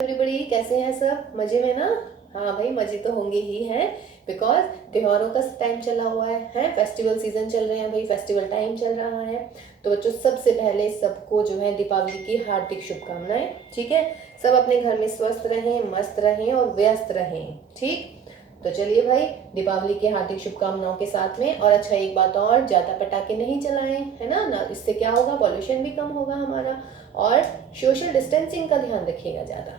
Everybody, कैसे हैं सब? मजे में ना? हाँ भाई, मजे तो होंगे ही हैं, बिकॉज त्योहारों का टाइम चला हुआ है, फेस्टिवल सीजन चल रहे हैं भाई, फेस्टिवल टाइम चल रहा है। तो बच्चों, सबसे पहले सबको जो है दीपावली की हार्दिक शुभकामनाएं। ठीक है, सब अपने घर में स्वस्थ रहें, मस्त रहें और व्यस्त रहें। ठीक, तो चलिए भाई, दीपावली की हार्दिक शुभकामनाओं के साथ में। और अच्छा, एक बात और, ज़्यादा पटाखे नहीं चलाएं, है ना? इससे क्या होगा, पॉल्यूशन भी कम होगा हमारा। और सोशल डिस्टेंसिंग का ध्यान रखिएगा ज़्यादा।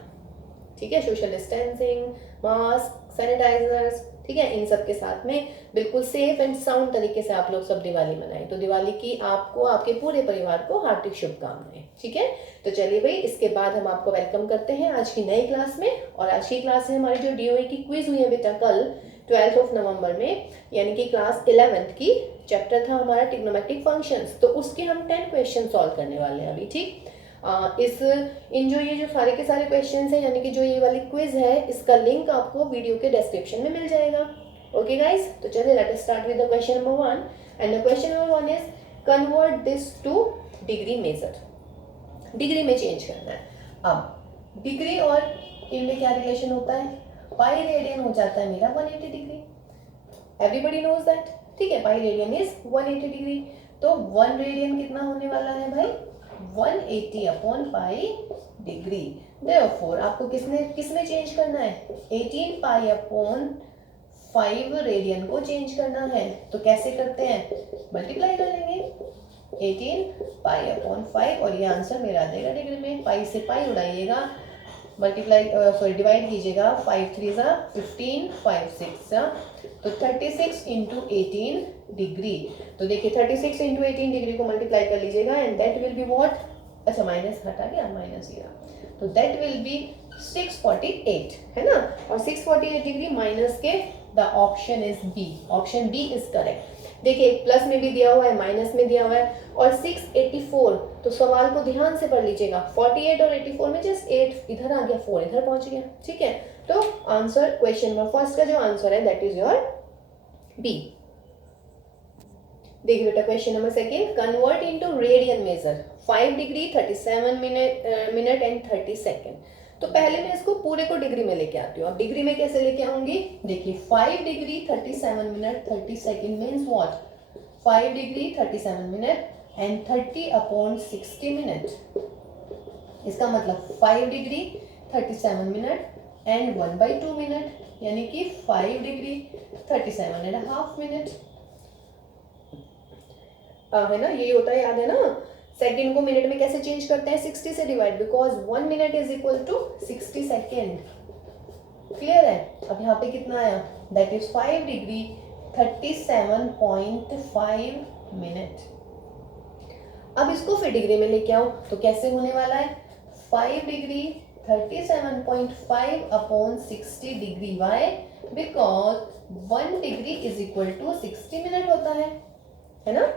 ठीक है, सोशल डिस्टेंसिंग, मास्क, सैनिटाइजर्स, ठीक है, इन सब के साथ में बिल्कुल सेफ एंड साउंड तरीके से आप लोग सब दिवाली मनाएं। तो दिवाली की आपको, आपके पूरे परिवार को हार्दिक शुभकामनाएं। ठीक है, तो चलिए भाई, इसके बाद हम आपको वेलकम करते हैं आज की नई क्लास में। और आज की क्लास है हमारी जो डीओए की क्विज हुई है बेटा कल 12 नवंबर में, यानी कि क्लास 11th की। चैप्टर था हमारा ट्रिग्नोमेट्रिक फंक्शंस, तो उसके हम 10 क्वेश्चन सॉल्व करने वाले हैं अभी। ठीक, इन जो ये जो सारे के सारे क्वेश्चंस हैं, यानी कि जो ये वाली क्विज है, इसका लिंक आपको वीडियो के डिस्क्रिप्शन में मिल जाएगा। ओके गाइस, तो चलिए let us start with the question number 1। And the question number 1 is convert this to degree measure. Degree में चेंज करना है। अब डिग्री और इनमें क्या रिलेशन होता है? पाई रेडियन हो जाता है मेरा 180 डिग्री। Everybody knows that. ठीक है, पाई रेडियन इज 180 डिग्री। तो 1 रेडियन कितना होने वाला है भाई? 180 अपॉन पाई डिग्री। देयरफॉर आपको किसमें चेंज करना है? 18 पाई अपॉन 5 रेडियन को चेंज करना है। तो कैसे करते हैं? मल्टीप्लाई कर लेंगे 18 पाई अपॉन 5, और ये आंसर मेरा आ जाएगा डिग्री में। पाई से पाई उड़ाइएगा, मल्टीप्लाई डिवाइड कीजिएगा। 5 3 ज़ा 15, 5 6 ज़ा, तो 36 इंटू 18 डिग्री। तो देखिए 36 इंटू 18 डिग्री को मल्टीप्लाई कर लीजिएगा, and that will be what? अच्छा, माइनस हटा गया, माइनस ये, तो दैट विल बी 648, है ना? और 648 डिग्री माइनस के, the option is B. Option B is correct. देखिए, प्लस में भी दिया हुआ है, माइनस में दिया हुआ है, और 684। तो सवाल को ध्यान से पढ़ लीजिएगा। 48 और 84 में जस्ट 8 इधर आ गया, 4 इधर पहुंच गया। ठीक है, तो आंसर क्वेश्चन नंबर फर्स्ट का जो आंसर है दैट इज योर बी। देखिए बेटा, question number second, convert into radian measure 5 degree 37 minute and 30 second. तो पहले मैं इसको पूरे को डिग्री में लेके आती हूँ। अब डिग्री में कैसे लेके आऊंगी? देखिए 5 degree 37 minute 30 second means what? 5 degree 37 minute and 30 upon 60 minute. इसका मतलब 5 डिग्री 37 मिनट एंड 1/2 मिनट, यानी कि 5 डिग्री 37.5 मिनट, है ना? ये होता है, याद है ना? सेकंड को मिनट में कैसे चेंज करते हैं? 60 से divide, because 1 minute is equal to 60 second. Clear है? अब यहाँ पे कितना आया? That is 5 degree 37.5 minute. अब इसको फिर डिग्री में लेके आओ, तो कैसे होने वाला है? 5 degree 37.5 upon 60 degree. Why? Because 1 degree is equal to 60 minute होता है ना?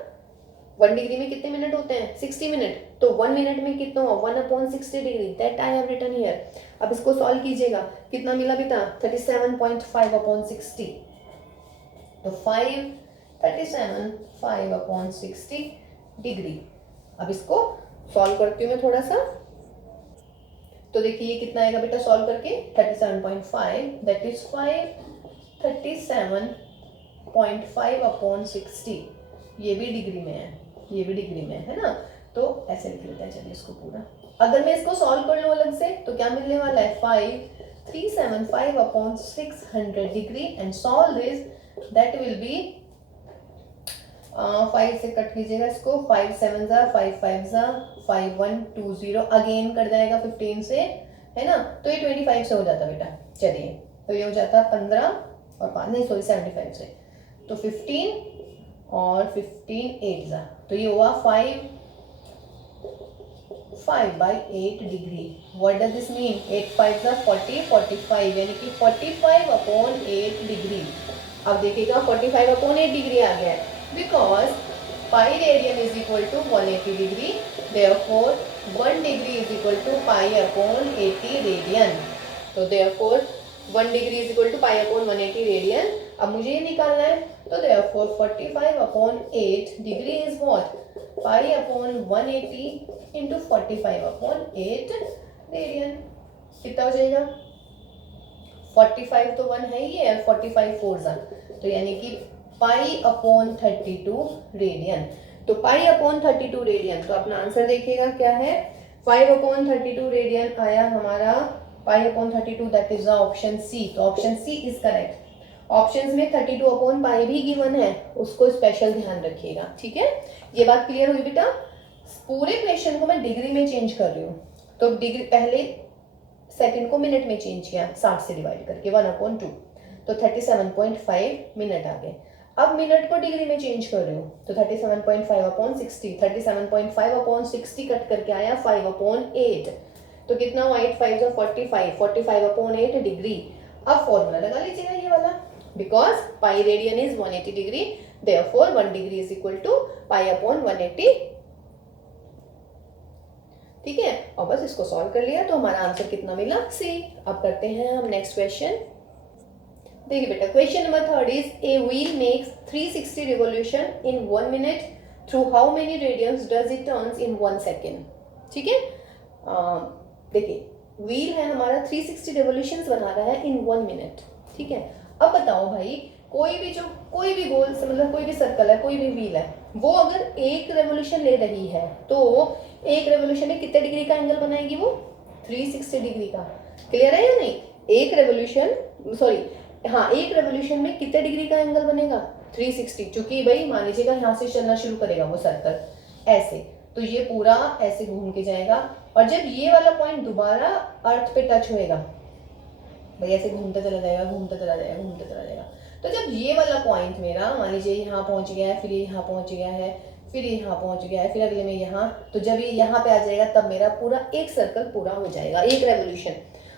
1 डिग्री में कितने मिनट होते हैं? 60 मिनट। तो 1 मिनट में कितना हुआ? 1 upon 60 degree, that I have written here. अब इसको सॉल्व कीजिएगा, कितना मिला बेटा? 37.5 अपॉन 60। तो 5 अपॉन 60 डिग्री। अब इसको सॉल्व करती हूँ मैं थोड़ा सा। तो देखिए ये कितना आएगा बेटा सॉल्व करके? 37.5, दैट इज 537.5 अपॉन 60। ये भी डिग्री में है, ये भी डिग्री में है ना? तो ऐसे लिख लेते हैं। चलिए इसको पूरा, अगर मैं इसको सॉल्व कर लूँ अलग से तो क्या मिलने वाला है? 5375 upon 600 degree, and solve this, that will be 5 से कट कीजिएगा इसको, 5 7 ज़ा 5 5 ज़ा 5 1 2 0, अगेन कर जाएगा 15 से, है ना? तो ये 25 से हो जाता बेटा। चलिए, तो ये हो जाता 15 और 5 नहीं सॉरी 75 से, तो 15 और 15 8 ज़ा, तो ये हुआ 5/8 degree. What does this mean? 8 5 ज़ा 40 45, यानी कि 45 अपॉन 8 डिग्री। अब देखिएगा 45 अपॉन 8 डिग्री आ गया है, because pi radian is equal to 180 degree. Therefore 1 degree is equal to pi upon 80 radian. तो therefore 1 degree is equal to pi upon 180 radian. अब मुझे ये निकालना है, तो therefore 45 upon 8 degree is what? Pi upon 180 into 45 upon 8 radian. कितना हो जाएगा 45 तो 1 है ही है, 45 4 ज़ा, तो यानी कि π/32 रेडियन। तो π/32 रेडियन, तो अपना आंसर देखिएगा क्या है, 5/32 रेडियन आया हमारा, π/32, that is the option C. तो option C is correct. Options में 32/π भी गिवन है, उसको स्पेशल ध्यान रखिएगा, ठीक है। ये बात क्लियर हुई बेटा। पूरे क्वेश्चन को मैं डिग्री में चेंज कर रही हूँ, तो डिग्री पहले सेकंड को मिनट में चेंज किया 60 से डिवाइड करके 1/2, तो 37.5 मिनट आ गए। अब मिनट को डिग्री में चेंज कर रही हूँ, तो 37.5/60, 37.5/60 कट करके आया 5/8, तो कितना हुआ 8 5 45, 45/8 डिग्री। अब फॉर्मूला लगा लीजिएगा ये वाला, because pi radian is 180 degree, therefore 1 degree is equal to π/180, ठीक है। और बस इसको सॉल्व कर लिया तो हमारा आंसर कितना मिला, सी। अब करते हैं हम नेक्स्ट क्वेश्चन। देखिए बेटा, question number 3 is a wheel makes 360 revolution in 1 minute, through how many radians does it turns in 1 second, ठीक है। देखिए व्हील है हमारा 360 रिवॉल्यूशंस बना रहा है इन 1 मिनट, ठीक है। अब बताओ भाई, कोई भी गोल से मतलब कोई भी सर्कल है, कोई भी व्हील है, वो अगर एक रेवोल्यूशन ले रही है तो एक रेवोल्यूशन में कितने डिग्री का एंगल बनाएगी वो, 360 डिग्री का। क्लियर है या नहीं? एक रेवोल्यूशन में कितने डिग्री का एंगल बनेगा, 360, क्योंकि भाई मान लीजिएगा यहाँ से चलना शुरू करेगा वो सर्कल ऐसे, तो ये पूरा ऐसे घूम के जाएगा, और जब ये वाला पॉइंट दोबारा अर्थ पे टच होएगा, भाई ऐसे घूमता चला जाएगा, घूमता चला जाएगा, घूमता चला जाएगा। तो जब ये वाला पॉइंट मेरा मान लीजिए यहाँ पहुँच गया है, फिर ये यहाँ पहुँच गया है, फिर यहाँ पहुँच गया है, फिर अगले में यहाँ, तो जब ये यहाँ पे आ जाएगा तब मेरा पूरा एक सर्कल पूरा हो जाएगा, एक रेवोल्यूशन।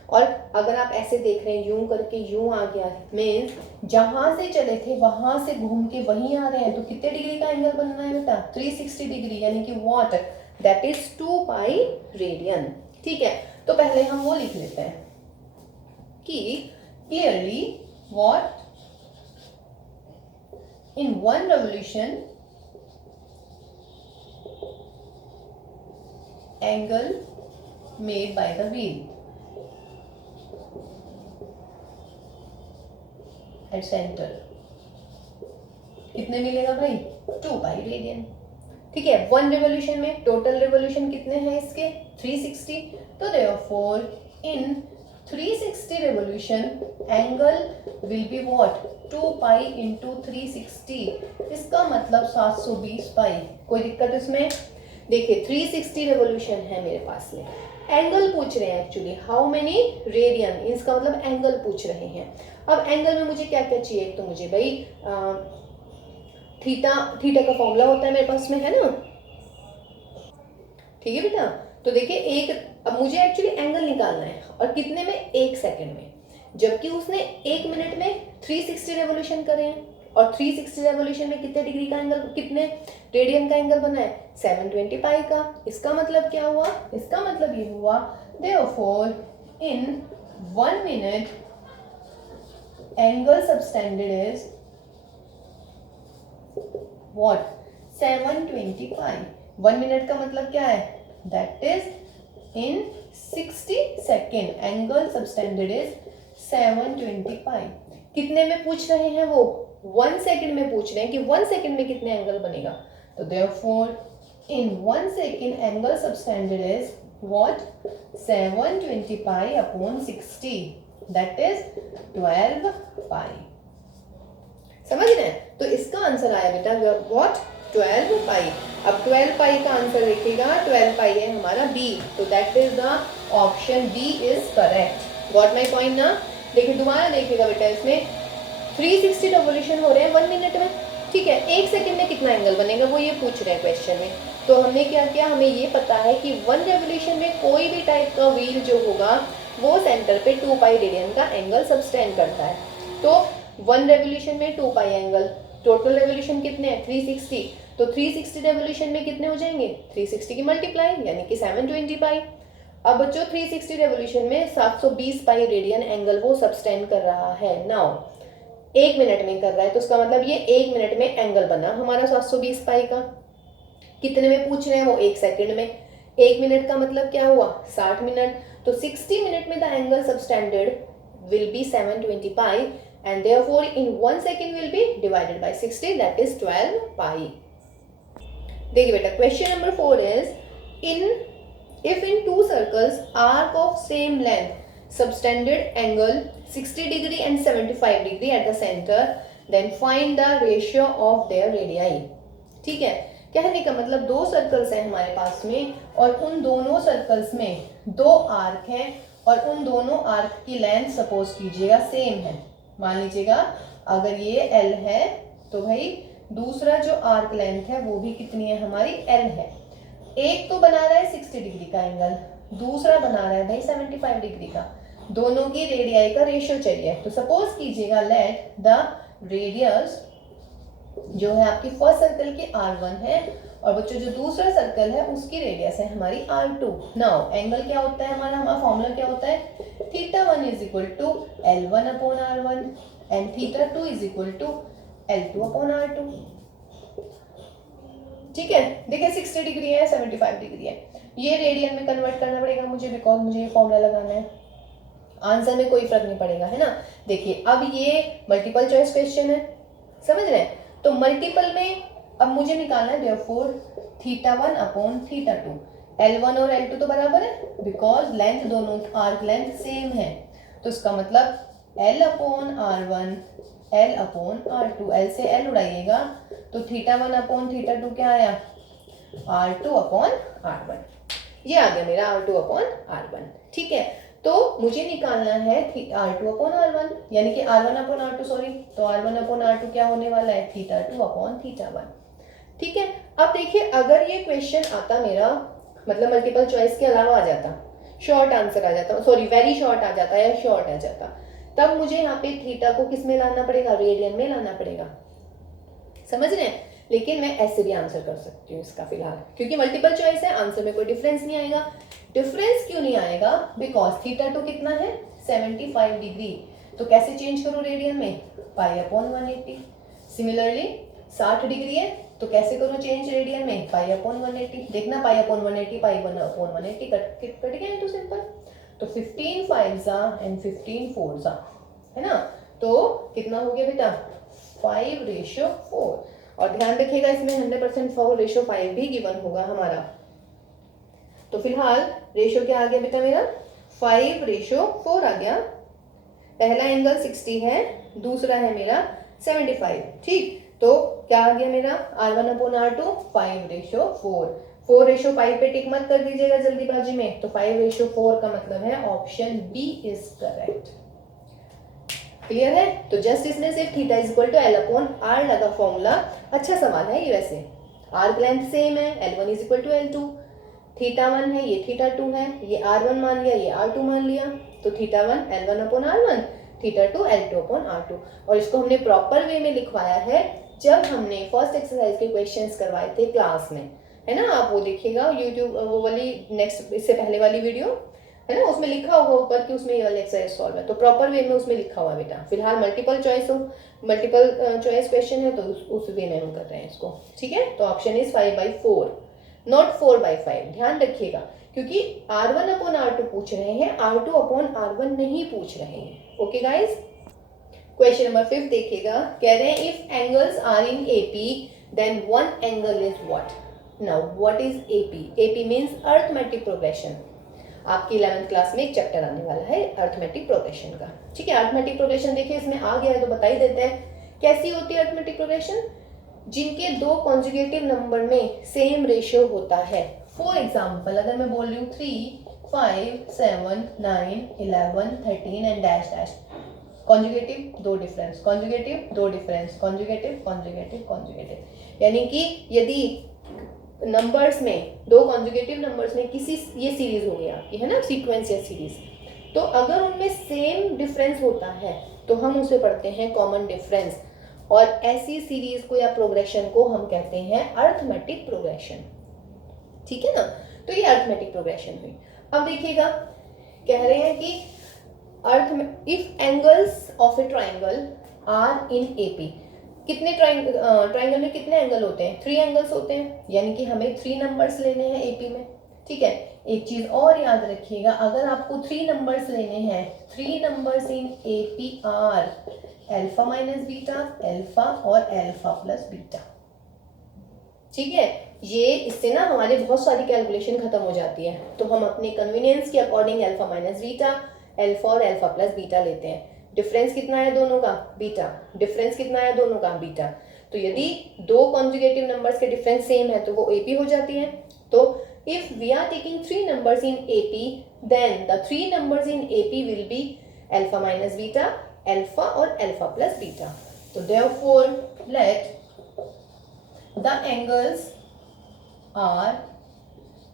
और अगर आप ऐसे देख रहे हैं, यूं करके यूं आ गया, मीन्स जहां से चले थे वहां से घूम के वहीं आ रहे हैं, तो कितने डिग्री का एंगल बनना है बेटा, 360 डिग्री, यानी कि what, that is 2 pi radian, ठीक है। तो पहले हम वो लिख लेते हैं कि clearly what in 1 revolution angle made by the wheel at center कितने मिलेगा भाई, 2 पाई रेडियन, ठीक है। 1 रेवोल्यूशन में टोटल रेवोल्यूशन कितने हैं इसके, 360, तो therefore in 360 revolution angle will be what, 2 pi into 360, इसका मतलब 720 पाई। कोई दिक्कत इसमें? देखिए 360 रेवोल्यूशन है मेरे पास में, एंगल पूछ रहे हैं एक्चुअली, हाउ मेनी रेडियन, इसका मतलब एंगल पूछ रहे हैं। अब एंगल में मुझे क्या क्या चाहिए, तो मुझे भाई थीटा का फॉर्मूला होता है मेरे पास में, है ना, ठीक है बेटा। तो देखिए अब मुझे एक्चुअली एंगल निकालना है, और कितने में, 1 सेकंड में, जबकि उसने 1 मिनट में 360 रेवोल्यूशन करे हैं, और 360 रेवोल्यूशन में कितने डिग्री का एंगल, कितने रेडियन का एंगल बना है, 720 पाई का। इसका मतलब क्या हुआ, इसका मतलब ये हुआ therefore in 1 minute angle subtended is what, 720 pi. 1 minute का मतलब क्या है, that is in 60 second angle subtended is 720 पाई। कितने में पूछ रहे हैं वो, 1 सेकेंड में पूछ रहे हैं कि 1 सेकेंड में कितने एंगल बनेगा, तो therefore in 1 second angle subtended is what, 720 pi upon 60, that is 12 पाई। समझ रहे हैं? तो इसका आंसर आया बेटा व्हाट, 12 पाई। अब 12 पाई का आंसर देखिएगा, 12 पाई है हमारा बी, तो that is the option B is correct. Got my point ना? देखिए दोबारा देखिएगा बेटा, इसमें 360 रेवोल्यूशन हो रहे हैं 1 मिनट में, ठीक है। 1 सेकंड में कितना एंगल बनेगा वो ये पूछ रहे हैं क्वेश्चन में। तो हमने क्या किया, हमें ये पता है कि 1 रेवोल्यूशन में कोई भी टाइप का व्हील जो होगा वो सेंटर पे 2 पाई रेडियन का एंगल सबटेंड करता है। तो 1 रेवोल्यूशन में 2 पाई एंगल, टोटल रेवोल्यूशन कितने हैं, 360, तो 360 रेवोल्यूशन में कितने हो जाएंगे, 360 की मल्टीप्लाई, यानी कि 720 पाई। अब बच्चों 360 रेवोल्यूशन में 720 पाई रेडियन एंगल वो सबटेंड कर रहा है। नाउ 1 मिनट में कर रहा है, तो उसका मतलब ये 1 मिनट में एंगल बना हमारा 720 पाई का। कितने में पूछ रहे हैं वो, 1 सेकंड में। 1 मिनट का मतलब क्या हुआ, 60 मिनट, तो 60 मिनट में the angle subtended will be 720 pi and therefore in 1 second will be divided by 60, that is 12 pi. देखिए बेटा, question number 4 is in if in two circles arc of same length subtended angle 60 degree and 75 degree at the center, then find the ratio of their radii. ठीक है, कहने का मतलब दो circles हैं हमारे पास में और उन दोनों सर्कल्स में दो आर्क हैं और उन दोनों आर्क की लेंथ सपोज कीजिएगा सेम है। मान लीजिएगा अगर ये L है तो भाई दूसरा जो आर्क लेंथ है वो भी कितनी है हमारी L है। एक तो बना रहा है 60 डिग्री का एंगल, दूसरा बना रहा है भाई 75 डिग्री का। दोनों की रेडियाई का रेशियो चाहिए। तो सपोज कीजिएगा लेट द रेडियस जो है आपकी फर्स्ट सर्कल की R1 है और बच्चों जो दूसरा सर्कल है उसकी रेडियस है हमारी R2। नाउ एंगल क्या होता है हमारा फॉर्मूला क्या होता है, θ1 is equal to L1 upon R1 and θ2 is equal to L2 upon R2। ठीक है, देखिए 60 डिग्री है 75 डिग्री है, ये रेडियन में कन्वर्ट करना पड़ेगा मुझे बिकॉज मुझे ये फॉर्मूला लगाना है। आंसर में कोई फर्क नहीं पड़ेगा, है ना। देखिए अब ये मल्टीपल चॉइस क्वेश्चन है, समझ रहे हैं। तो मल्टीपल में अब मुझे निकालना है देयरफॉर θ1 अपॉन θ2। L1 और L2 तो बराबर है बिकॉज लेंथ दोनों आर्क लेंथ सेम है। तो इसका मतलब L upon R1 L upon R2, L से L उड़ाइएगा तो θ1 अपॉन θ2 क्या आया, R2 अपॉन R1। ये आ गया मेरा R2 अपॉन R1। ठीक है, तो मुझे निकालना है R2 अपॉन R1 यानी कि R1 अपॉन R2 सॉरी, तो R1 अपॉन R2 क्या होने वाला है θ2 अपॉन θ1। ठीक है, अब देखिए अगर ये क्वेश्चन आता मेरा मतलब मल्टीपल चॉइस के अलावा आ जाता, शॉर्ट आंसर आ जाता, सॉरी वेरी शॉर्ट आ जाता या शॉर्ट आ जाता, तब मुझे यहाँ पे थीटा को किस में लाना पड़ेगा, रेडियन में लाना पड़ेगा, समझ रहे हैं। लेकिन मैं ऐसे भी आंसर कर सकती हूँ इसका फिलहाल, क्योंकि मल्टीपल चॉइस है, आंसर में कोई डिफरेंस नहीं आएगा। डिफरेंस क्यों नहीं आएगा, बिकॉज θ2 कितना है 75 डिग्री, तो कैसे चेंज करूँ रेडियन में, पाई अपॉन 180। सिमिलरली 60 डिग्री है तो कैसे करूँ चेंज रेडियन में, पाई अपॉन 180। देखना पाई अपॉन 180 पाई अपॉन 180 कट गया, तो सिंपल। तो 15 5 एंड 15 4 है ना, तो कितना हो गया बेटा 5:4। और ध्यान रखिएगा इसमें 100% 4:5 भी गिवन होगा हमारा। तो फिलहाल रेशियो क्या आ गया बेटा मेरा 5:4 आ गया। पहला एंगल 60 है, दूसरा है मेरा 75। ठीक, तो क्या आ गया मेरा R1 अपॉन R2 5:4। 4:5 पे टिक मत कर दीजिएगा जल्दीबाजी में, तो 5:4 का मतलब है option B is correct. Clear है। तो जस्ट इसमें सिर्फ theta is equal to L अपॉन R लगा फॉर्मूला। अच्छा सवाल है ये वैसे, आर्क लेंथ सेम है, L1 is equal to L2, θ1 है ये θ2 है, ये R1 मान लिया ये R2 मान लिया, तो θ1 L1 upon R1 θ2 L2 upon R2। और इसको हमने प्रॉपर वे में लिखवाया है जब हमने फर्स्ट एक्सरसाइज के क्वेश्चंस करवाए थे क्लास में, है ना। आप वो देखिएगा यूट्यूब वो वाली नेक्स्ट इससे पहले वाली वीडियो है ना, उसमें लिखा होगा ऊपर कि उसमें ये वाली एक्सरसाइज सॉल्व है, तो प्रॉपर वे में उसमें लिखा हुआ है बेटा। फिलहाल मल्टीपल चॉइस क्वेश्चन है तो उस वे में हम कर रहे हैं इसको। ठीक है, तो ऑप्शन इज 5/4 नॉट 4/5। ध्यान रखिएगा क्योंकि R1 अपॉन R2 पूछ रहे हैं, R2 अपॉन R1 नहीं पूछ रहे हैं। ओके गाइज, क्वेश्चन नंबर 5 देखिएगा, कह रहे हैं if angles are in AP then one angle is what. Now what is AP? AP means arithmetic progression. आपकी 11th क्लास में एक चैप्टर आने वाला है अरिथमेटिक प्रोग्रेशन का। ठीक है, अरिथमेटिक प्रोग्रेशन देखिए इसमें आ गया है तो बता ही देते हैं कैसी होती है अरिथमेटिक प्रोग्रेशन। जिनके दो कॉन्जुगेटिव नंबर में सेम रेशियो होता है। फॉर एग्जाम्पल अगर मैं बोल रही हूँ 3 5 7 9 11 13 एंड डैश डैश, कॉन्जुगेटिव दो डिफरेंस, कॉन्जुगेटिव दो डिफरेंस, कॉन्जुगेटिव कॉन्जुगेटिव कॉन्जुगेटिव, यानी कि यदि नंबर्स में दो कॉन्जुगेटिव नंबर्स में किसी ये सीरीज हो गई आपकी, है ना, सीक्वेंस या सीरीज, तो अगर उनमें सेम डिफरेंस होता है तो हम उसे पढ़ते हैं कॉमन डिफरेंस, और ऐसी सीरीज को या प्रोग्रेशन को हम कहते हैं अरिथमेटिक प्रोग्रेशन। ठीक है ना, तो ये अरिथमेटिक प्रोग्रेशन हुई। अब देखिएगा कह रहे हैं कि if angles of a triangle are in AP, कितने ट्राइंगल में कितने एंगल होते हैं, 3 एंगल्स होते हैं, यानी कि हमें 3 नंबर्स लेने हैं AP में। ठीक है, एक चीज और याद रखिएगा, अगर आपको 3 नंबर्स लेने हैं, 3 numbers in AP are alpha minus beta, alpha और अल्फा प्लस बीटा। ठीक है, ये इससे ना हमारे बहुत सारी कैलकुलेशन खत्म हो जाती है, तो हम अपने कन्वीनियंस के according alpha minus beta, alpha और अल्फा प्लस बीटा लेते हैं। डिफरेंस कितना है दोनों का? बीटा। डिफरेंस कितना है दोनों का? बीटा। तो यदि दो कॉन्जुगेटिव नंबर्स के डिफरेंस सेम है तो वो एपी हो जाती है। तो if we are taking 3 numbers in AP, then the 3 numbers in AP will be alpha minus beta, alpha or alpha plus beta. So therefore let the angles are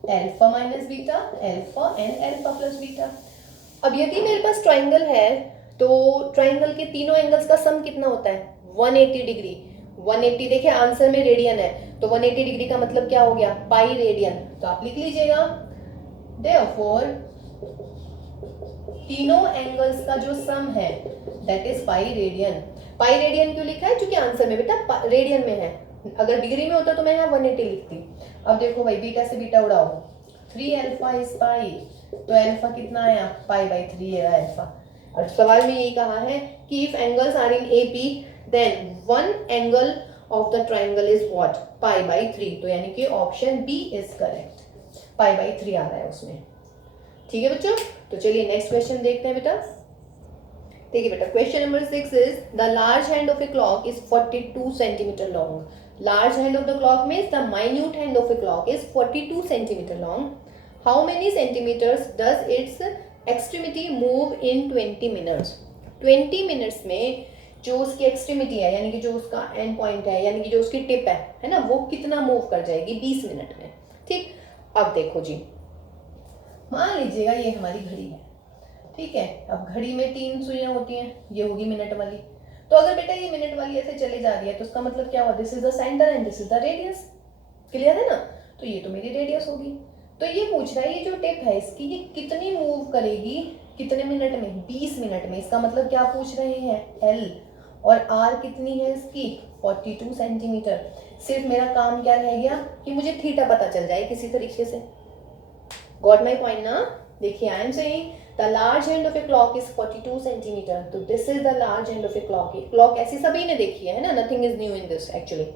alpha minus beta, alpha and alpha plus beta. अब यदि मेरे पास triangle है तो triangle के तीनों angles का सम कितना होता है? 180 डिग्री। 180 देखिए आंसर में रेडियन है, तो 180 डिग्री का मतलब क्या हो गया? Pi radian. तो आप लिख लीजिएगा therefore तीनों एंगल्स का जो सम है that is pi radian. Pi radian क्यों लिखा है? क्योंकि आंसर में बेटा रेडियन में है, अगर डिग्री में होता तो मैं यहाँ 180 लिखती। अब देखो भाई बीटा से बीटा उड़ाओ, 3 अल्फा इज पाई, तो अल्फा कितना आया? पाई बाई 3 है अल्फा। और सवाल में यही कहा है कि if angles are in AP then one angle of the triangle is what? Pi by 3। तो यानी कि option B is correct, pi by 3 आ रहा है उसमें। ठीक है बच्चों, तो चलिए नेक्स्ट क्वेश्चन देखते हैं बेटा। देखिए बेटा question number 6 is the large hand of a clock is 42 centimetre long. Large hand of the clock means the minute hand of a clock is 42 centimetre long. How many centimetres does its extremity move in 20 minutes. 20 minutes में जो उसकी extremity है यानी कि जो उसका and point है यानी कि जो उसकी टिप है ना, वो कितना मूव कर जाएगी 20 मिनट में। ठीक, अब देखो जी, मान लीजिएगा ये हमारी घड़ी है, ठीक है। अब घड़ी में 3 सुइयां होती हैं, ये होगी मिनट वाली। तो अगर बेटा ये मिनट वाली ऐसे चले जा रही है तो उसका मतलब क्या हुआ? This is the centre and this is the radius. Clear है ना? तो ये तो मेरी रेडियस होगी। तो ये पूछ रहा है ये जो टिप है इसकी ये कितनी मूव करेगी कितने मिनट में? 20 मिनट में। इसका मतलब क्या पूछ रहे हैं? एल। और आर कितनी है इसकी? 42 सेंटीमीटर। सिर्फ मेरा काम क्या रह गया कि मुझे थीटा पता चल जाए किसी तरीके से। गॉट माई पॉइंट ना? देखिए I am saying the large hand of a clock is 42 centimetre. तो this is the large hand of a clock. Clock ऐसी सभी ने देखी है ना, nothing is new in this actually.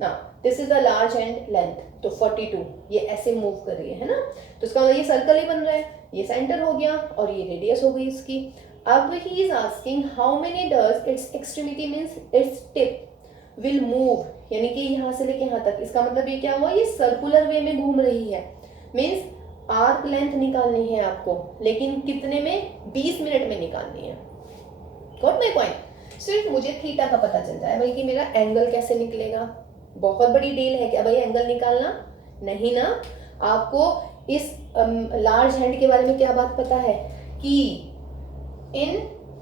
ना this is the large hand length, तो 42 ये ऐसे मूव कर रही है ना, तो इसका मतलब ये सर्कल ही बन रहा है, ये सेंटर हो गया और ये रेडियस हो गई इसकी। अब he is asking how many does its extremity means its tip will move, यानी कि यहाँ से लेके यहाँ तक। इसका मतलब ये क्या हुआ? ये सर्कुलर वे में घूम रही है, मींस आर्क लेंथ निकालनी है आपको, लेकिन कितने में? 20 मिनट में निकालनी है। Got my point? सिर्फ मुझे थीटा का पता चल जाए भाई कि मेरा एंगल कैसे निकलेगा। बहुत बड़ी डील है क्या भाई एंगल निकालना? नहीं ना। आपको इस लार्ज हैंड के बारे में क्या बात पता है कि इन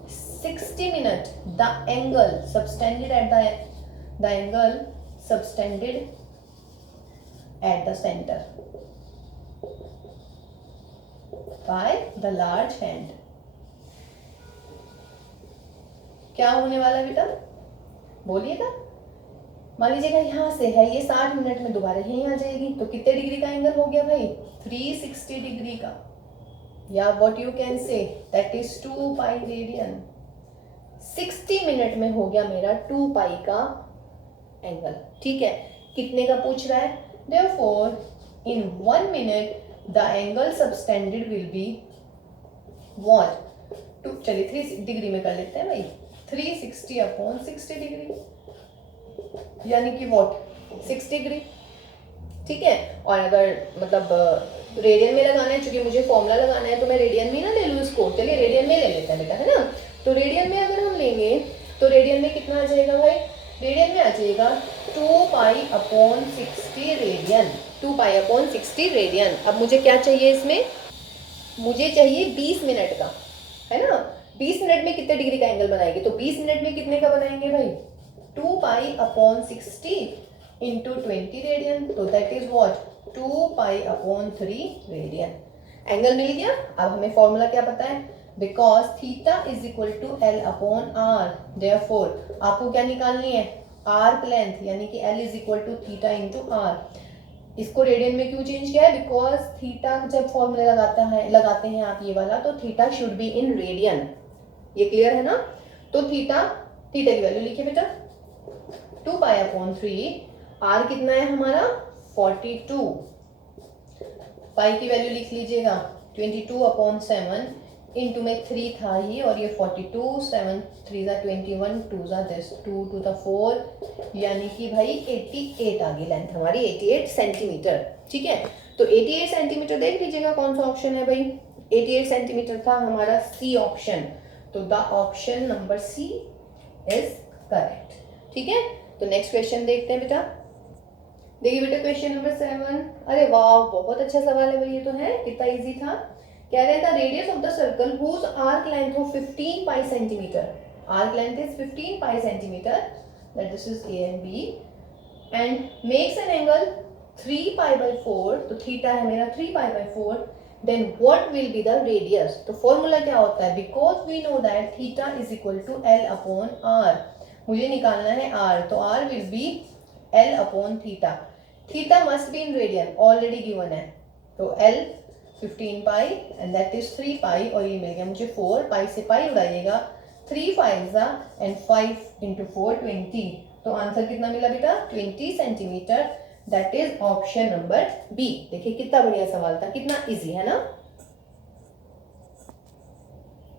60 minute the angle subtended at the angle subtended at the centre by the large hand. क्या होने वाला बेटा? बोलिएगा। मान लीजिएगा यहाँ से है ये 60 मिनट में दोबारा यहीं आ जाएगी, तो कितने डिग्री का एंगल हो गया भाई? 360 डिग्री का, या what you can say that is 2 pi radian. 60 minute में हो गया मेरा 2 पाई का एंगल। ठीक है, कितने का पूछ रहा है? Therefore in 1 minute the angle subtended will be what? 2, चलिए 3 डिग्री में कर लेते हैं भाई, 360 अपॉन 60 डिग्री यानी कि व्हाट? 6 डिग्री। ठीक है, और अगर मतलब रेडियन में लगाना है, चूंकि मुझे फॉर्मूला लगाना है तो मैं रेडियन में ना ले लूँ इसको। चलिए रेडियन में ले लेते हैं बेटा, है ना। तो रेडियन में अगर हम लेंगे तो रेडियन में कितना आ जाएगा भाई? रेडियन में आ जाएगा 2 pi upon 60 radian. 2 pi upon 60 radian. अब मुझे क्या चाहिए इसमें? मुझे चाहिए 20 मिनट का, है ना। 20 मिनट में कितने डिग्री का एंगल बनाएंगे? तो 20 मिनट में कितने का बनाएंगे भाई? 2 पाई अपॉन 60 इंटू 20 रेडियन, तो that is what? 2 pi upon 3 radian. Angle मिल गया। अब हमें फॉर्मूला क्या पता है? Because theta is equal to L upon R, therefore आपको क्या निकालनी है? आर्क लेंथ, यानी कि L is equal to theta into R. इसको रेडियन में क्यों चेंज किया है? बिकॉज थीटा जब फॉर्मूला लगाते हैं आप ये वाला, तो theta should be in radian. ये क्लियर है ना? तो थीटा की वैल्यू लिखिए बेटा 2π/3। आर कितना है हमारा 42। पाई की वैल्यू लिख लीजिएगा 22/7 इंटू में 3 था ही, और ये 42, 7 3 21, 2 दिस 2 2 4, यानी कि भाई 88 आ गई लेंथ हमारी, 88 सेंटीमीटर। ठीक है, तो 88 सेंटीमीटर देख लीजिएगा कौन सा ऑप्शन है भाई, 88 सेंटीमीटर था हमारा सी ऑप्शन। तो the option number C is correct. ठीक है, तो नेक्स्ट क्वेश्चन देखते हैं बेटा। देखिए बेटा क्वेश्चन नंबर 7। अरे वाह, बहुत अच्छा सवाल है भाई, ये तो है, कितना इजी था। कह रहे हैं the radius of the circle whose arc length of 15 pi centimetre, arc length is 15 pi centimetre, that this is A and B, and makes an angle 3π/4, तो थीटा है मेरा 3π/4, then what will be the radius. तो formula क्या होता है? Because we know that theta is equal to L/R, मुझे निकालना है R, तो R विल बी L/थीटा। Theta must be in radian, already given है, तो L 15 pi and that is 3 पाई, और ये मिल गया मुझे 4 पाई, से पाई उड़ाइएगा, 3 5 एंड 5 इंटू 4 20, तो आंसर कितना मिला बेटा 20 centimetre, that is option number B. देखिए कितना बढ़िया सवाल था, कितना इजी है ना।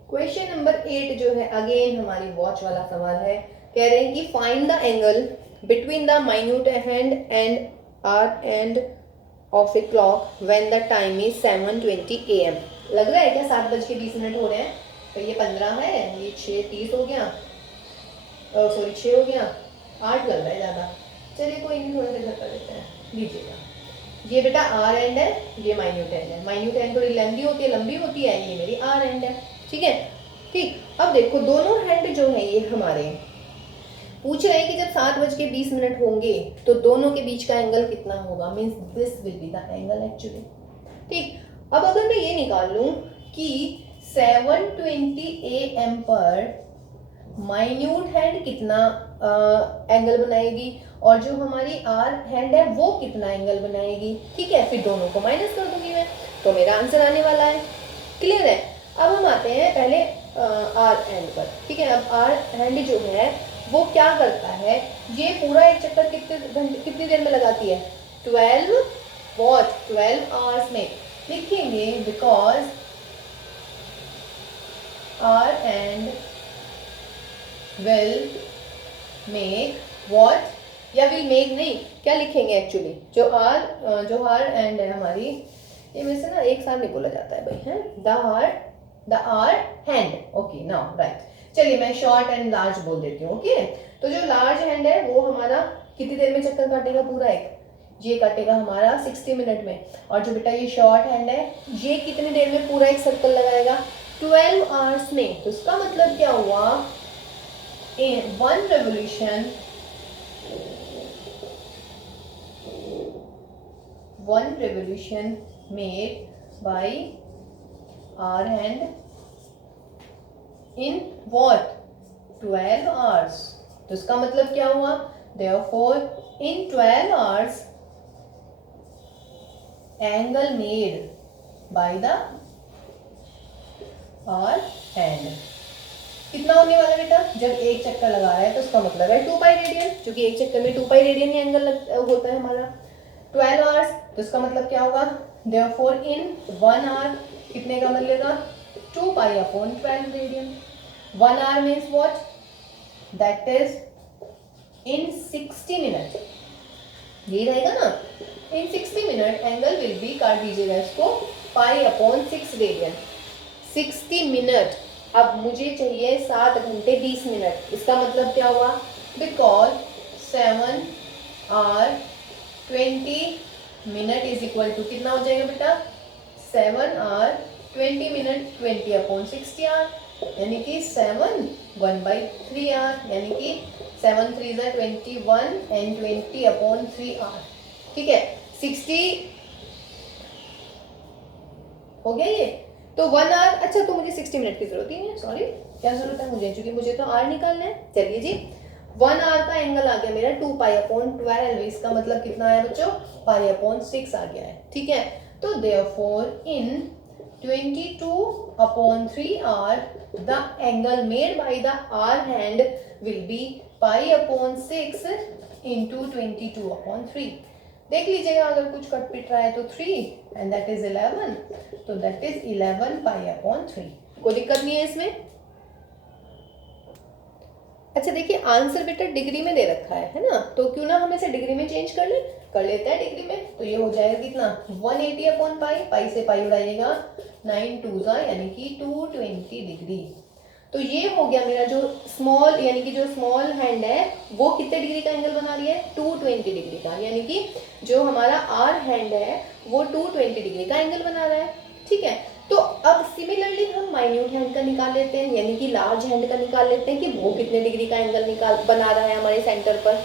क्वेश्चन नंबर 8 जो है अगेन हमारी वॉच वाला सवाल है। कह रहे हैं कि find the angle between the minute hand and hour hand of a clock when the time is 7:20 AM। लग रहा है क्या 7:20 हो रहे हैं? तो ये 15 है, ये 6:30 हो गया, सॉरी 6 हो गया, 8 लग रहा है ज़्यादा। चलिए कोई नहीं, थोड़ा सा घर कर देते हैं, लीजिएगा। ये बेटा आर एंड है, ये माइन्यूट एंड है, माइन्यूट एंड थोड़ी लंबी होती है, ये मेरी आर एंड है। ठीक है, ठीक। अब देखो दोनों हैंड जो है ये हमारे पूछ रहे हैं कि जब 7:20 होंगे तो दोनों के बीच का एंगल कितना होगा, means this will be the angle actually. ठीक, अब अगर मैं ये निकाल लूं कि 7:20 AM पर माइन्यूट हैंड कितना एंगल बनाएगी और जो हमारी आर हैंड है वो कितना एंगल बनाएगी। ठीक है, फिर दोनों को माइनस कर दूंगी मैं, तो मेरा आंसर आने वाला है। क्लियर है? अब हम आते हैं पहले आर हैंड पर। ठीक है, अब आर हैंड जो है वो क्या करता है, ये पूरा एक चक्कर कितनी देर में लगाती है, 12 आवर्स में लिखेंगे, because hour hand will make what, या विल मेक नहीं, क्या लिखेंगे एक्चुअली, जो आर एंड है हमारी, ये मेरे से ना एक साथ नहीं बोला जाता है भाई, है the hour hand. Okay now right, चलिए मैं शॉर्ट एंड लार्ज बोल देती हूँ। ओके, तो जो लार्ज हैंड है वो हमारा कितनी देर में चक्कर काटेगा, पूरा एक, ये काटेगा हमारा 60 मिनट में, और जो बेटा ये शॉर्ट हैंड है ये कितनी देर में पूरा एक सर्कल लगाएगा, 12 आवर्स में। तो इसका मतलब क्या हुआ, in one revolution made by our hand in what, 12 hours। तो इसका मतलब क्या हुआ, therefore in 12 hours angle made by the our hand कितना होने वाला बेटा, जब एक चक्कर लगा रहा है तो उसका मतलब है 2 पाई रेडियन, क्योंकि एक चक्कर में 2 पाई रेडियन ही एंगल होता है हमारा। 12 आवर्स, तो इसका मतलब क्या होगा, therefore in 1 hour कितने का मिलेगा, 2 पाई/12 रेडियन। 1 hour means what, that is in 60 minute, ये रहेगा ना, in 60 minute angle will be, काट दीजिएगा इसको, π/6 रेडियन। 60 मिनट, अब मुझे चाहिए 7 घंटे 20 मिनट, इसका मतलब क्या हुआ, because 7 hour 20 minute is equal to कितना हो जाएगा बेटा, 7 hour 20 मिनट 20/60 आवर, यानी कि 7/1/3 आवर, यानी कि 7 3 21 एंड 20/3 आवर। ठीक है, 60 हो गया ये, तो 1 आवर, अच्छा तो मुझे 60 मिनट की जरूरत ही नहीं है, सॉरी क्या जरूरत है मुझे, क्योंकि मुझे तो आर निकालना है। चलिए जी, 1 आवर का एंगल आ गया मेरा 2π/12, इसका मतलब कितना आया बच्चों, π/6 आ गया है, ठीक है। तो therefore in 22/3 hour the angle made by the hour hand will be π/6 into 22/3। देख लीजिएगा अगर कुछ कट पिट रहा है तो 3 एंड दैट इज 11, तो दैट इज 11 π/3। कोई दिक्कत नहीं है इसमें। अच्छा देखिए आंसर बेटा डिग्री में दे रखा है ना, तो क्यों ना हम इसे डिग्री में चेंज कर लेते हैं डिग्री में। तो ये हो जाएगा कितना 180/पाई, पाई से पाई उड़ाइएगा 9 2 यानी कि 220 डिग्री। तो ये हो गया मेरा जो स्मॉल यानी कि जो स्मॉल हैंड है वो कितने डिग्री का एंगल बना रही है, 220 डिग्री का, यानी कि जो हमारा आर हैंड है वो 220 डिग्री का एंगल बना रहा है, ठीक है। तो अब सिमिलरली हम माइन्यूट हैंड का निकाल लेते हैं, यानी कि लार्ज हैंड का निकाल लेते हैं कि वो कितने डिग्री का एंगल बना रहा है हमारे सेंटर पर।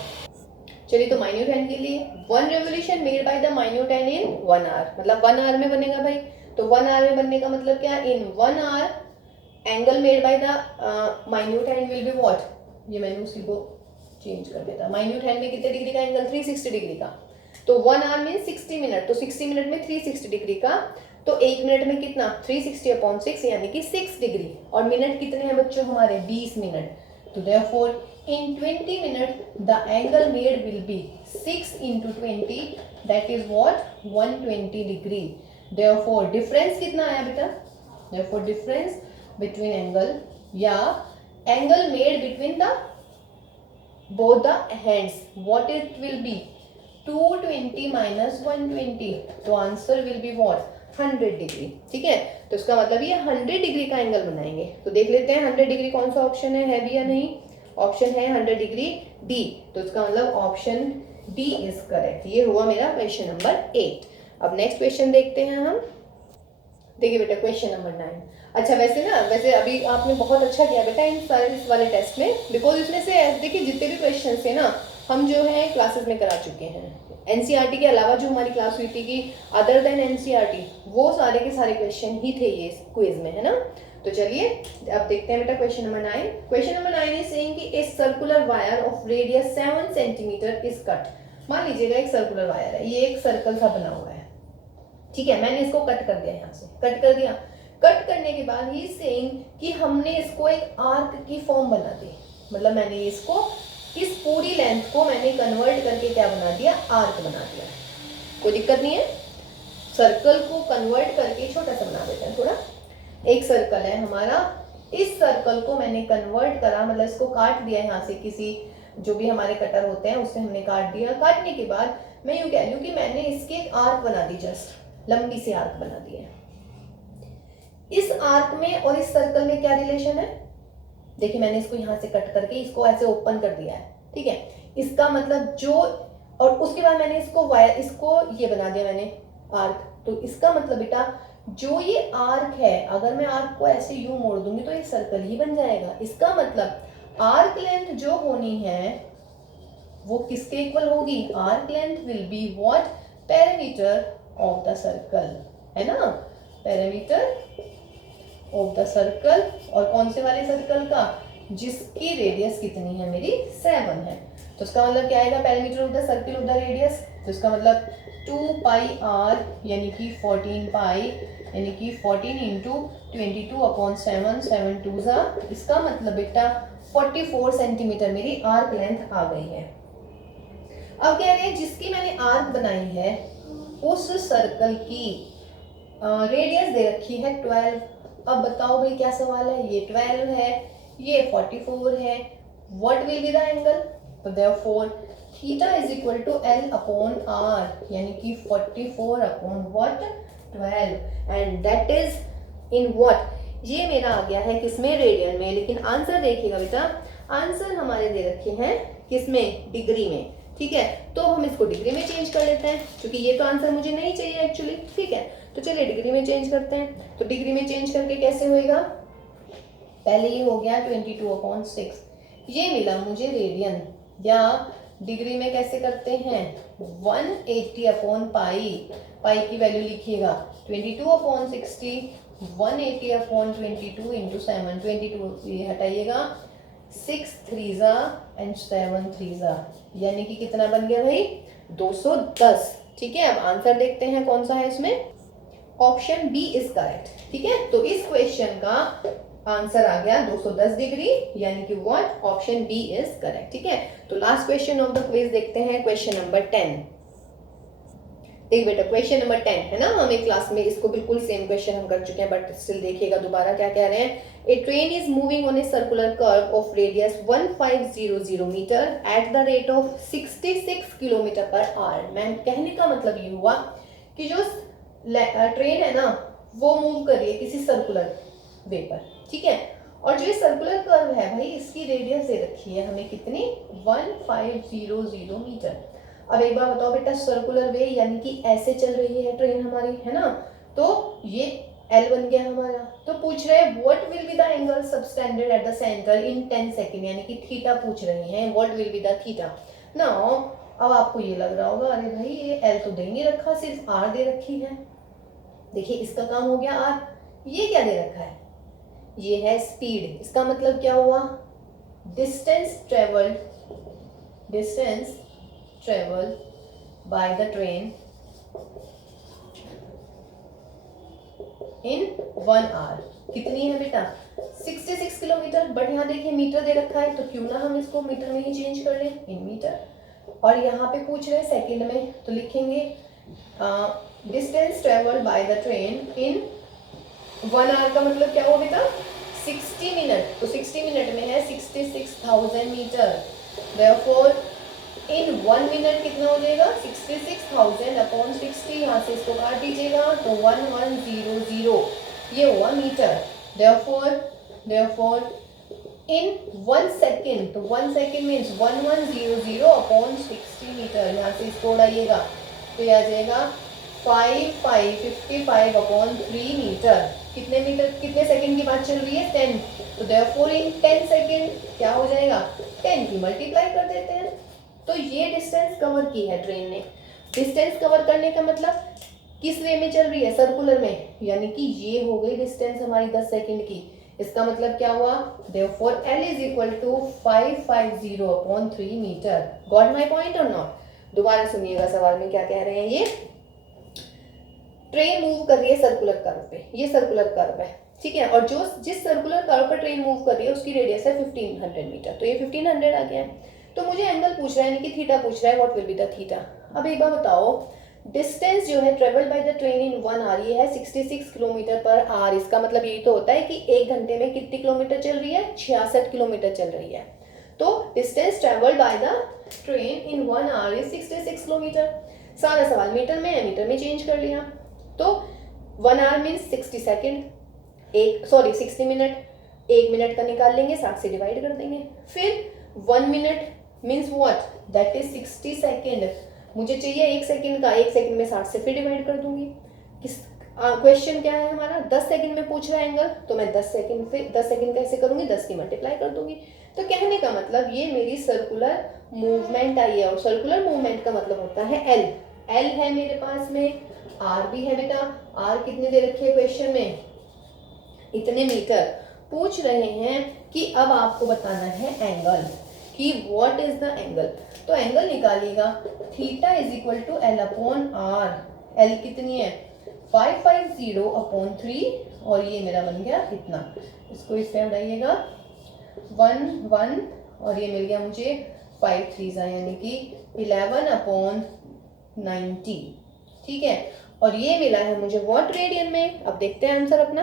चलिए तो माइन्यूट हैंड के लिए 1 revolution made by the minute hand in 1 hour, मतलब 1 आवर में बनेगा भाई। तो 1 आवर में बनने का मतलब क्या, इन 1 hour angle made by the minute hand will be what, ये मैंने उसी को चेंज कर देता। माइन्यूट हैंड में कितने डिग्री का एंगल, 360 डिग्री का। तो 1 आवर मीन 60 मिनट, तो 60 मिनट में 360 डिग्री का, तो 1 मिनट में कितना 360/6 यानी कि 6 डिग्री। और मिनट कितने हैं बच्चों हमारे, 20 मिनट। तो therefore in 20 minutes the angle made will be 6 into 20, that is what 120 degree। therefore difference कितना आया बेटा, therefore difference between angle या angle made between the both the hands what it will be, 220 minus 120, तो answer will be what 100 degree, ठीक है। तो इसका मतलब ये 100 डिग्री का एंगल बनाएंगे। तो देख लेते हैं 100 डिग्री कौन सा ऑप्शन है भी या नहीं। ऑप्शन है 100 डिग्री डी, तो इसका मतलब ऑप्शन डी इज करेक्ट। ये हुआ मेरा क्वेश्चन नंबर 8। अब नेक्स्ट क्वेश्चन देखते हैं हम। देखिए बेटा क्वेश्चन नंबर 9। अच्छा वैसे अभी आपने बहुत अच्छा किया बेटा इस वाले टेस्ट में, बिकॉज इसमें से देखिए जितने भी क्वेश्चन थे ना हम जो है क्लासेस में करा चुके हैं। एनसीईआरटी के अलावा जो हमारी क्लास हुई थी कि अदर देन एनसीईआरटी, वो सारे के सारे क्वेश्चन ही थे ये क्विज में, है ना। तो चलिए अब देखते हैं बेटा question number 9। Question number 9 is saying कि a circular wire of radius 7 centimetre is cut. मान लीजिएगा एक सर्कुलर वायर है, ये एक सर्कल सा बना हुआ है, ठीक है। मैंने इसको कट कर दिया, यहाँ से कट कर दिया। कट करने के बाद ही सेइंग कि हमने इसको एक आर्क की फॉर्म बना दी, मतलब मैंने इसको इस पूरी लेंथ को मैंने कन्वर्ट करके क्या बना दिया, आर्क बना दिया। कोई दिक्कत नहीं है, सर्कल को कन्वर्ट करके छोटा सा बना देते हैं थोड़ा। एक सर्कल है हमारा, इस सर्कल को मैंने कन्वर्ट करा, मतलब इसको काट दिया यहाँ से, किसी जो भी हमारे कटर होते हैं उससे हमने काट दिया। काटने के बाद मैं यूँ कह लूँ कि मैंने इसकी एक आर्क बना दी, जस्ट लंबी सी आर्क बना दी है। इस आर्क में और इस सर्कल में क्या रिलेशन है, देखिए मैंने इसको यहाँ से कट करके इसको ऐसे ओपन कर दिया है, ठीक है। इसका मतलब जो, और उसके बाद मैंने इसको वायर, इसको ये बना दिया मैंने आर्क। तो इसका मतलब बेटा जो ये आर्क है, अगर मैं आर्क को ऐसे यूं मोड़ दूंगी तो ये सर्कल ही बन जाएगा। इसका मतलब आर्क लेंथ जो होनी है वो किसके इक्वल होगी, arc length will be what, perimeter of the circle, है ना, पेरीमीटर ऑफ द सर्कल। और कौन से वाले सर्कल का, जिसकी रेडियस कितनी है मेरी 7 है। तो इसका मतलब क्या आएगा, perimeter of the circle of the radius, तो इसका मतलब 2πr यानी कि 14 पाई यानी कि 14 इंटू 22/7, 7 2 जा, इसका मतलब बेटा 44 सेंटीमीटर मेरी आर्क लेंथ आ गई है। अब कह रहे हैं जिसकी मैंने आर्क बनाई है उस सर्कल की रेडियस दे रखी है 12। अब बताओ भाई क्या सवाल है, ये 12 है, ये 44 है, what will be the angle. तो therefore theta is equal to L/R, यानी कि 44/12 and that is in what, ये मेरा आ गया है किसमें, रेडियन में। लेकिन आंसर देखिएगा बेटा, आंसर हमारे दे रखे हैं किसमें, डिग्री में, ठीक है। तो हम इसको डिग्री में चेंज कर लेते हैं, क्योंकि ये तो आंसर मुझे नहीं चाहिए एक्चुअली, ठीक है। तो चलिए डिग्री में चेंज करते हैं। तो डिग्री में चेंज करके कैसे होएगा, पहले ये हो गया 22/6, ये मिला मुझे रेडियन, या डिग्री में कैसे करते हैं 180/पाई, पाई की वैल्यू लिखिएगा 22/60, 180/22 इंटू 7, 22 ये हटाइएगा, 6 3 एंड 7 3, यानी कि कितना बन गया भाई 210। ठीक है, अब आंसर देखते हैं कौन सा है इसमें। Option B is correct. ठीक है, तो इस क्वेश्चन का आंसर आ गया 210 डिग्री, यानी कि what, option B is correct. ठीक है, तो last question of the quiz देखते हैं, क्वेश्चन नंबर 10। देख बेटा, क्वेश्चन नंबर 10 है ना, हम एक क्लास में इसको बिल्कुल सेम क्वेश्चन हम कर चुके हैं, बट स्टिल देखिएगा दोबारा क्या कह रहे हैं। A train is moving on a circular curve of radius 1500 metre at the rate of 66 kilometre per hour. मैं कहने का मतलब ये हुआ कि जो ट्रेन है ना वो मूव कर रही है किसी सर्कुलर वे पर। ठीक है, और जो ये सर्कुलर कर्व है भाई, इसकी रेडियस दे रखी है हमें कितनी, 1500 मीटर। अब एक बार बताओ बेटा, सर्कुलर वे यानी कि ऐसे चल रही है ट्रेन हमारी, है ना, तो ये L बन गया हमारा। तो पूछ रहे हैं what will be the angle subtended at the centre in 10 second, यानी कि थीटा पूछ रही हैं, what will be the theta. Now अब आपको ये लग रहा होगा, अरे भाई ये L तो दे नहीं रखा, सिर्फ R दे रखी है। देखिए इसका काम हो गया R, ये क्या दे रखा है, ये है स्पीड। इसका मतलब क्या हुआ, distance travelled by the train in 1 hour। कितनी है बेटा, 66 किलोमीटर। बट यहाँ देखिए मीटर दे रखा है, तो क्यों ना हम इसको मीटर में ही चेंज कर लें, इन मीटर। और यहाँ पे पूछ रहे हैं सेकंड में, तो लिखेंगे distance travelled by the train in 1 hour का मतलब क्या हुआ बेटा, 60 मिनट। तो 60 मिनट में है 66,000 मीटर। Therefore इन 1 मिनट कितना हो जाएगा, 66,000 अपॉन 60, यहाँ से इसको काट दीजिएगा तो 1100, ये हुआ मीटर। Therefore इन 1 सेकेंड, तो 1 सेकेंड मीन्स 1100 अपॉन 60 मीटर, यहाँ से इसको उड़ाइएगा तो यह आ जाएगा 55 अपॉन 3 मीटर। कितने मीटर, कितने सेकंड की बात चल रही है, 10। तो देयरफॉर इन 10 सेकंड क्या हो जाएगा, 10 की मल्टीप्लाई कर देते हैं। तो ये डिस्टेंस कवर की है ट्रेन ने। डिस्टेंस कवर करने का मतलब किस वे में चल रही है, सर्कुलर में, यानी कि ये हो गई डिस्टेंस हमारी 10 सेकंड की। इसका मतलब क्या हुआ, therefore L is equal to 550 upon 3 metre. Got my point or not. दोबारा सुनिएगा सवाल में क्या कह रहे हैं। ये ट्रेन मूव कर रही है सर्कुलर कर्व पे, ये सर्कुलर कर्व है, ठीक है, और जो जिस सर्कुलर कर्व पर ट्रेन मूव कर रही है उसकी रेडियस है 1500 मीटर, तो ये 1500 आ गया है। तो मुझे एंगल पूछ रहा है, यानी कि थीटा पूछ रहा है, what will be the theta. अब एक बार बताओ, डिस्टेंस जो है travelled by the train in 1 hour, ये है 66 किलोमीटर पर आवर। इसका मतलब यही तो होता है कि 1 घंटे में कितनी किलोमीटर चल रही है, 66 किलोमीटर चल रही है। तो distance travelled by the train in 1 our is 66 kilometre. सारा सवाल मीटर में है, मीटर में चेंज कर लिया। तो 1 hour means 60 second, 60 minute, 1 minute का निकाल लेंगे, 60 से डिवाइड कर देंगे। फिर 1 minute means what, that is 60 second. मुझे चाहिए 1 सेकेंड का, 1 सेकेंड में 60 से फिर डिवाइड कर दूंगी। क्वेश्चन क्या है हमारा, 10 सेकेंड में पूछ रहा है एंगल, तो मैं 10 सेकेंड कैसे करूंगी, 10 की मल्टीप्लाई कर दूंगी। तो कहने का मतलब ये मेरी सर्कुलर मूवमेंट आई है, और सर्कुलर मूवमेंट का मतलब होता है एल है मेरे पास में, आर भी है बेटा। आर कितने दे रखे हैं क्वेश्चन में, इतने मीटर। पूछ रहे हैं कि अब आपको बताना है एंगल, कि व्हाट इज द एंगल। तो एंगल निकालिएगा, theta is equal to L upon R. L कितनी है, 550 अपॉन 3, और ये मेरा बन गया इतना। इसको इससे हटाइएगा 1 और ये मिल गया मुझे 5 3 यानी कि 11 अपॉन 90, ठीक है। और ये मिला है मुझे व्हाट, रेडियन में। अब देखते हैं आंसर अपना।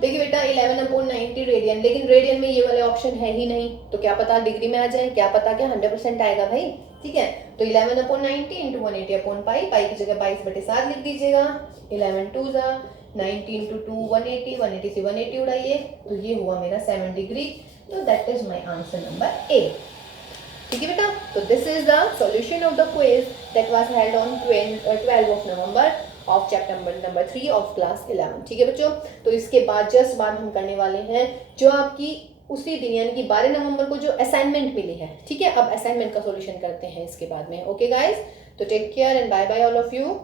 देखिए बेटा 11 अपॉन 90 रेडियन, लेकिन रेडियन में ये वाले ऑप्शन है ही नहीं, तो क्या पता डिग्री में आ जाए, क्या पता क्या 100% आएगा भाई, ठीक है। तो 11 अपॉन 90 इंटू 180 अपॉन पाई, पाई की जगह 22/7 लिख दीजिएगा। 11 2 90 इंटू 2 180, 180 से 180 उड़ाइए, तो ये हुआ मेरा 7 डिग्री। तो that is my answer number A, ठीक है बेटा। तो this is the solution of the quiz that was held on 12 of November of chapter number 3 of class 11, ठीक है बच्चों। तो इसके बाद जस्ट बाद हम करने वाले हैं जो आपकी उसी दिन यानी कि 12 नवंबर को जो असाइनमेंट मिली है, ठीक है। अब असाइनमेंट का सॉल्यूशन करते हैं इसके बाद में। ओके गाइज, तो take care and bye bye all of you.